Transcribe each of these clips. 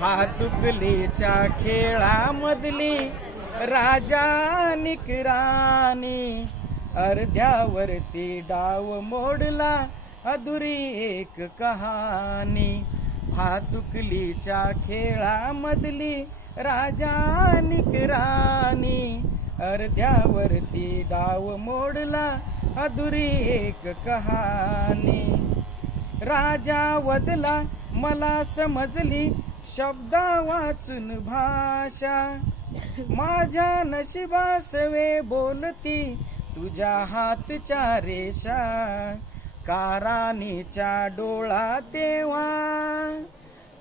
भातुकलीच्या खेळामधली राजा राणी अर्ध्यावरती डाव मोडला अधुरी एक कहाणी. भातुकलीच्या खेळामधली राजानिक राणी अर्ध्यावरती डाव मोडला अधुरी एक कहाणी. राजा वदला मला समजली शब्दा वाचून भाषा. माझ्या नशिबासवे बोलती तुझ्या हातच्या रेषा. कारानीच्या डोळा तेव्हा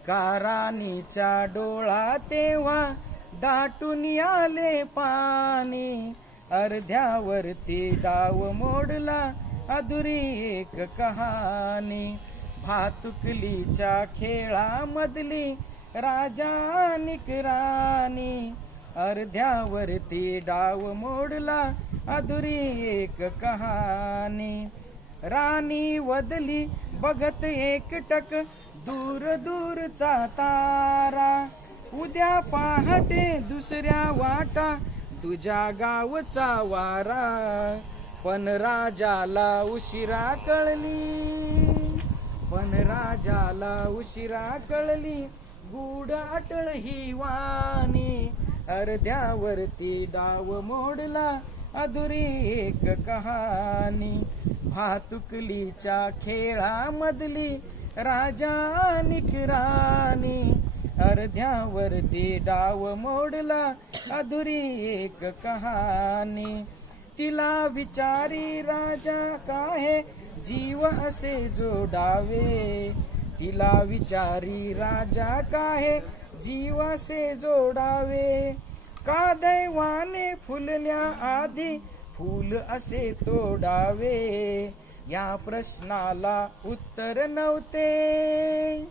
कारानीच्या डोळा तेव्हा दाटून आले पाणी. अर्ध्यावरती डाव मोडला अधुरी एक कहाणी. भातुकलीच्या खेळामधली राजा निकराणी अर्ध्यावरती डाव मोडला अधुरी एक कहाणी. राणी वदली बघत एकटक दूर दूरचा तारा. उद्या पहाटे दुसऱ्या वाटा तुझ्या गावचा वारा. पण राजाला उशिरा कळली पण राजाला उशिरा कळली. गुड अटळ ही वाणी. अर्ध्यावरती डाव मोडला अधुरी एक कहाणी. भातुकलीच्या खेळामधली राजा निकराणी अर्ध्यावरती डाव मोडला अधुरी एक कहाणी. तिला विचारी राजा काहे? जीव असे जोडावे. तिला विचारी राजा काहे? जीवसे जोडावे. का दैवाने फुलण्या आधी फूल असे तोडावे? या प्रश्नाला उत्तर नव्हते.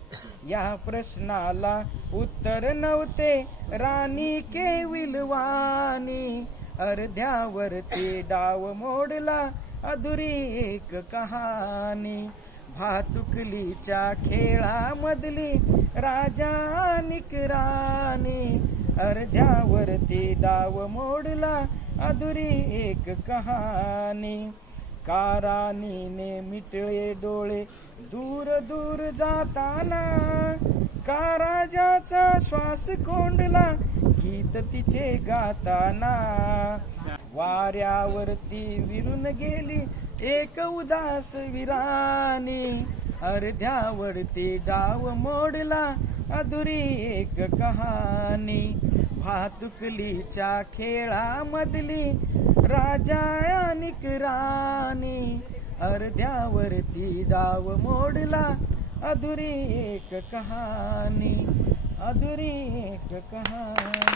या प्रश्नाला उत्तर नव्हते. राणी केविलवाणी अर्ध्यावरती डाव मोडला अधुरी एक कहाणी. भातुकलीच्या खेळामधली राजा निकराणी अर्ध्यावरती डाव मोडला अधुरी एक कहाणी. कारानीने मिटळे डोळे दूर दूर जाताना का राजाचा श्वास कोंडला गीत तिचे गाताना. वाऱ्यावरती विरून गेली एक उदास विराणी. अर्ध्यावरती डाव मोडला अधुरी एक कहाणी. वाहतुकलीच्या खेळामधली राजा निकराणी अर्ध्यावरती डाव मोडला अधुरी एक कहाणी. अधुरी एक कहाणी.